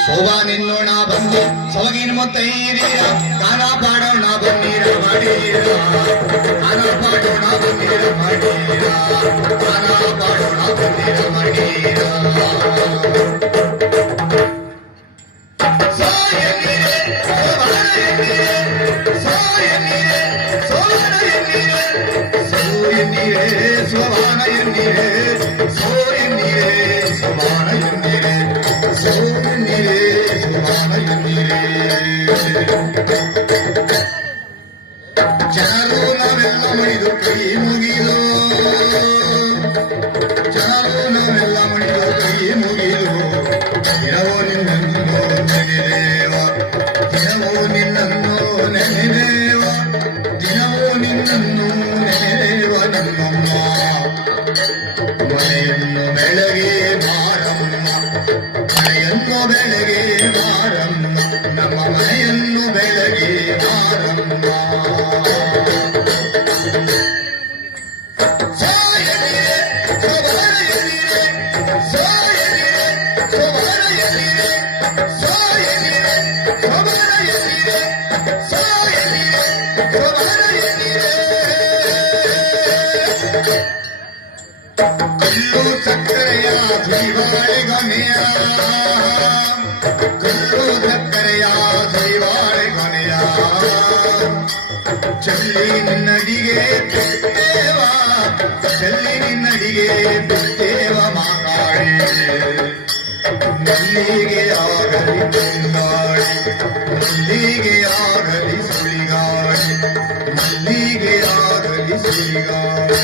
ಶೋಭಾ ನಿನ್ನೋಣ ಬಂದಿ ಸೊಬಗಿನ ಮುತ್ತೈದೀರ ಗಾನ ಪಾಡೋಣ ಬನ್ನೀರ ಮಾಡೀರ ಗಾನ ಪಾಡೋಣ ಬನ್ನೀರ ಮಾಡೀರ ಗಾನ ಪಾಡೋಣ ಬನ್ನೀರ ಮಾಡೀರ ಸೋವಾನ ಎನ್ನೀರೆ ಸೋವಾನ ಎನ್ನೀರೆ ಜನರು ನಾವೆಲ್ಲ ಮಣಿದು ಕೈ ಮುಗಿಲು ಜನರು ನಾವೆಲ್ಲ ಮಣಿದು ಕೈ ಮುಗಿಲು ದಿನವೋ ನಿನ್ನನ್ನು ನೆನೆದೇವ ದಿನವೋ ನಿನ್ನನ್ನು ನೆನೆದೇವ ದಿನವೋ ನಿನ್ನನ್ನು ನೆನೆದೇವ ನನ್ನಮ್ಮ ಮನೆಯನ್ನು ಬೆಳಗ್ಗೆ ಮಾರಮ್ಮ ಮನೆಯನ್ನು ಬೆಳಗ್ಗೆ ಮಾರಮ್ಮ ನಮ್ಮ ಮನೆಯನ್ನು ಬೆಳಗ್ಗೆ ಮಾರಮ್ಮ ಕಲ್ಲು ಸಕ್ಕರೆಯ ದ್ವೈವಾಳೆ ಗೊನೆಯ ಕಲ್ಲು ಸಕ್ಕರೆಯ ದ್ವೈವಾಳೆ ಗೊನೆಯ ಚಲ್ಲಿ ನಿನ್ನಡಿಗೆ ಬಿತ್ತೇವ ಚಲ್ಲಿ ನಿನ್ನಡಿಗೆ ಬಿತ್ತೇವ ಮಾತಾಡಿ ಮಲ್ಲಿಗೆಯಾಗಲಿ ತುಂಗಾಡಿ ಮಲ್ಲಿಗೆಯಾಗಲಿ ಸುಳಿಗಾಡಿ ಮಲ್ಲಿಗೆಯಾಗಲಿ ಸುಳಿಗಾಡಿ